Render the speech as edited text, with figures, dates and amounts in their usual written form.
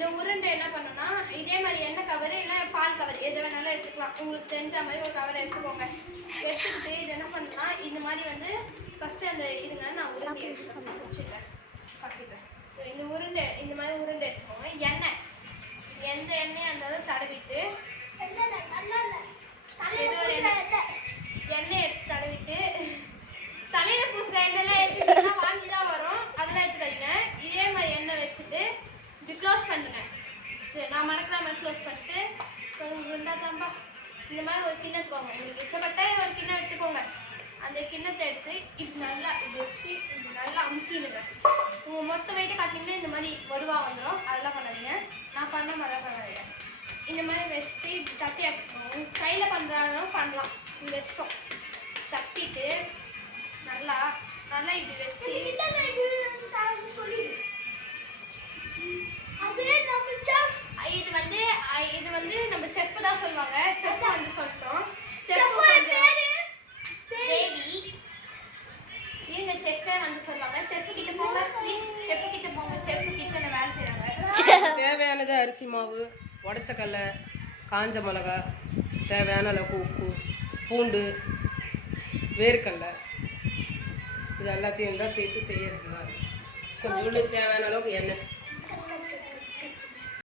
இந்த உருண்டை என்ன பண்ணணும்னா இதே மாதிரி எண்ணெய் கவர் இல்லை பால் கவர் எது வேணாலும் எடுத்துக்கலாம். உங்களுக்கு தெரிஞ்ச மாதிரி ஒரு கவர் எடுத்துக்கோங்க. எடுத்துக்கிட்டு இது என்ன பண்ணணும்னா இந்த மாதிரி வந்து ஃபஸ்ட்டு அந்த இருங்க நான் உருண்டை வச்சுக்கிறேன் காட்டிக்கிறேன். இந்த உருண்டை இந்த மாதிரி உருண்டை எடுத்துக்கோங்க. எண்ணெய் எந்த எண்ணெயாக இருந்தாலும் தடவிட்டு எண்ணெய் எடுத்து தடவிட்டு தலையில் பூசுகிற எண்ணெய்லாம் எடுத்துக்கிட்டீங்கன்னா வாங்கி தான் வரும், அதெல்லாம் எடுத்துக்காதீங்க. இதே மாதிரி எண்ணெய் வச்சுட்டு இப்படி க்ளோஸ் பண்ணுங்க. நான் மறக்கிற மாதிரி க்ளோஸ் பண்ணிட்டு குண்டாதாம்பா இந்த மாதிரி ஒரு கிண்ணம் எடுத்துக்கோங்க. உங்களுக்கு இஷ்டப்பட்ட ஒரு கிண்ணம் எடுத்துக்கோங்க. அந்த கிண்ணத்தை எடுத்து இப்படி நல்லா இப்படி வச்சு இப்படி நல்லா அமுக்கிடுங்க. உங்கள் மொத்த வெயிட்டை பார்த்தீங்கன்னா இந்த மாதிரி வடுவாக வந்துடும். அதெல்லாம் பண்ணாதீங்க. நான் பண்ண மாதிரி பண்ணாதீங்க. இந்த மாதிரி வச்சுட்டு இப்படி தட்டி எடுத்துக்கோங்க. கையில் பண்ணுறாலும் பண்ணலாம். இப்படி வச்சுக்கோம். தட்டிட்டு நல்லா நல்லா இப்படி வச்சு இது வந்து நம்ம செஃப் தான் சொல்லுவாங்க. செஃப் வந்து சொல்லிட்டோம். இந்த செஃப்பே வந்து சொல்லுவாங்க. செஃப் கிட்ட போங்க ப்ளீஸ். செஃப் கிட்ட போங்க. செஃப் கிச்சன்ல வேலை செய்றாங்க. தேவையானது அரிசி மாவு, உடச்சக்கல்லை, காஞ்ச மிளகா, தேவையான அளவுக்கு உப்பு, பூண்டு, வேர்க்கடலை, இது எல்லாத்தையும் தான் சேர்த்து செய்யறது தான். கொஞ்சோண்டு தேவையான அளவுக்கு எண்ணெய்